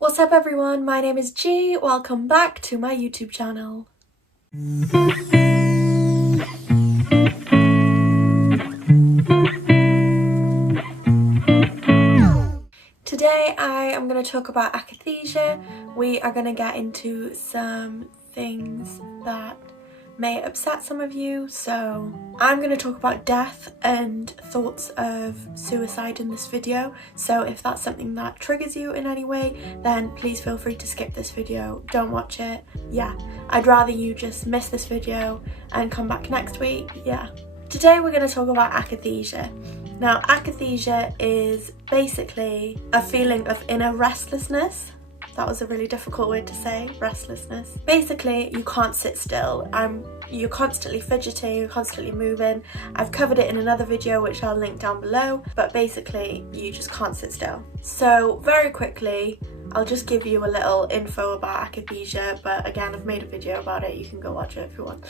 What's up everyone, my name is G, welcome back to my YouTube channel. Today I am going to talk about akathisia. We are going to get into some things that may upset some of you, so I'm going to talk about death and thoughts of suicide in this video, so if that's something that triggers you in any way, then please feel free to skip this video, don't watch it. Yeah, I'd rather you just miss this video and come back next week. Yeah. Today we're going to talk about akathisia. Now, akathisia is basically a feeling of inner restlessness. That was a really difficult word to say, restlessness. Basically, you can't sit still. You're constantly fidgeting, you're constantly moving. I've covered it in another video, which I'll link down below, but basically, you just can't sit still. So, very quickly, I'll just give you a little info about akathisia, but again, I've made a video about it. You can go watch it if you want.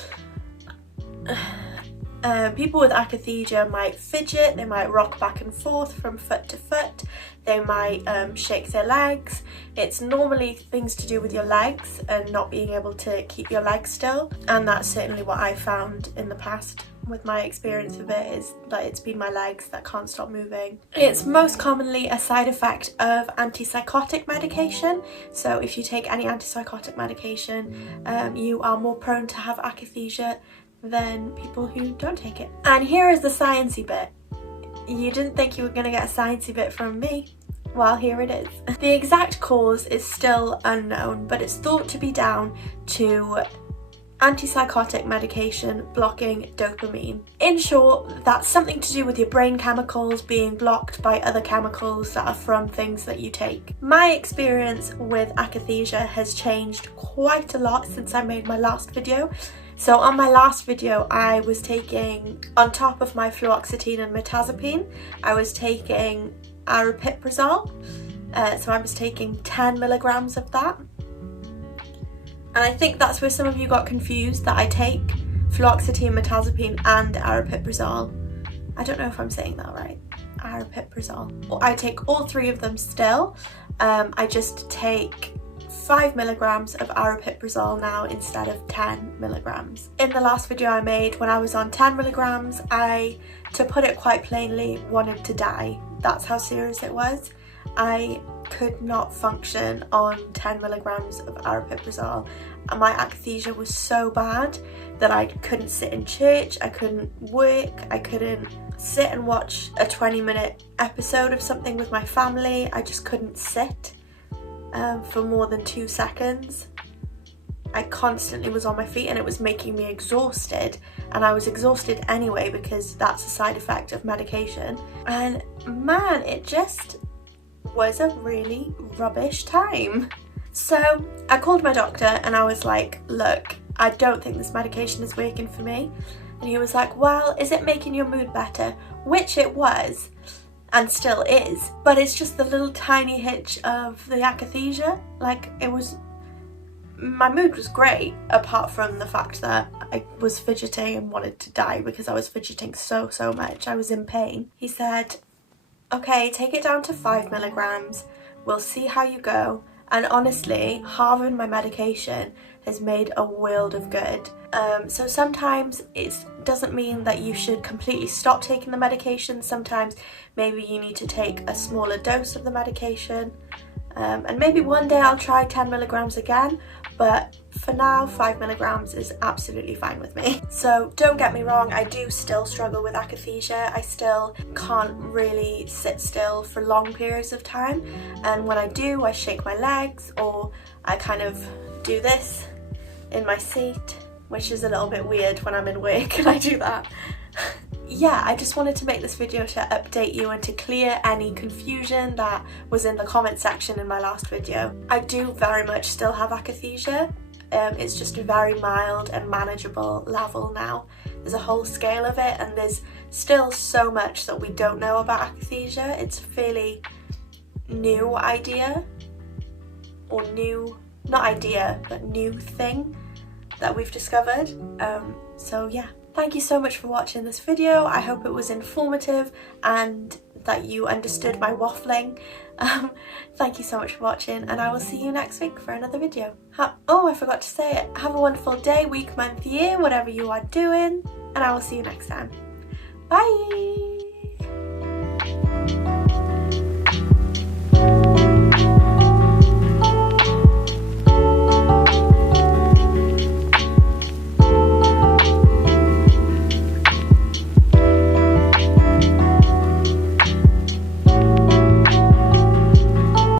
People with akathisia might fidget, they might rock back and forth from foot to foot, they might shake their legs. It's normally things to do with your legs and not being able to keep your legs still, and that's certainly what I found in the past with my experience of it, is that it's been my legs that can't stop moving. It's most commonly a side effect of antipsychotic medication, so if you take any antipsychotic medication you are more prone to have akathisia than people who don't take it. And here is the sciencey bit. You didn't think you were going to get a sciencey bit from me? Well, here it is. The exact cause is still unknown, but it's thought to be down to antipsychotic medication blocking dopamine. In short, that's something to do with your brain chemicals being blocked by other chemicals that are from things that you take. My experience with akathisia has changed quite a lot since I made my last video. So on my last video, I was taking, on top of my fluoxetine and mirtazapine, I was taking aripiprazole. So I was taking 10 milligrams of that. And I think that's where some of you got confused, that I take fluoxetine, mirtazapine and aripiprazole. I don't know if I'm saying that right. Aripiprazole. I take all three of them still. I just take 5 milligrams of aripiprazole now instead of 10 milligrams. In the last video I made, when I was on 10 milligrams, I, to put it quite plainly, wanted to die. That's how serious it was. I could not function on 10 milligrams of aripiprazole, and my akathisia was so bad that I couldn't sit in church, I couldn't work, I couldn't sit and watch a 20-minute episode of something with my family. I just couldn't sit for more than 2 seconds. I constantly was on my feet and it was making me exhausted, and I was exhausted anyway because that's a side effect of medication. And man, it just was a really rubbish time. So I called my doctor and I was like, look, I don't think this medication is working for me. And he was like, well, is it making your mood better? Which it was. And still is, but it's just the little tiny hitch of the akathisia. Like, it was, my mood was great, apart from the fact that I was fidgeting and wanted to die because I was fidgeting so much. I was in pain. He said, okay, take it down to 5 milligrams, we'll see how you go. And honestly, halving my medication has made a world of good. So sometimes it doesn't mean that you should completely stop taking the medication. Sometimes maybe you need to take a smaller dose of the medication. And maybe one day I'll try 10 milligrams again, but for now 5 milligrams is absolutely fine with me. So don't get me wrong, I do still struggle with akathisia. I still can't really sit still for long periods of time, and when I do, I shake my legs or I kind of do this in my seat, which is a little bit weird when I'm in work and I do that. Yeah, I just wanted to make this video to update you and to clear any confusion that was in the comment section in my last video. I do very much still have akathisia. It's just a very mild and manageable level now. There's a whole scale of it, and there's still so much that we don't know about akathisia. It's a fairly new idea, or new, not idea, but new thing that we've discovered. So yeah. Thank you so much for watching this video. I hope it was informative and that you understood my waffling. Thank you so much for watching, and I will see you next week for another video. Oh, I forgot to say it. Have a wonderful day, week, month, year, whatever you are doing, and I will see you next time. Bye!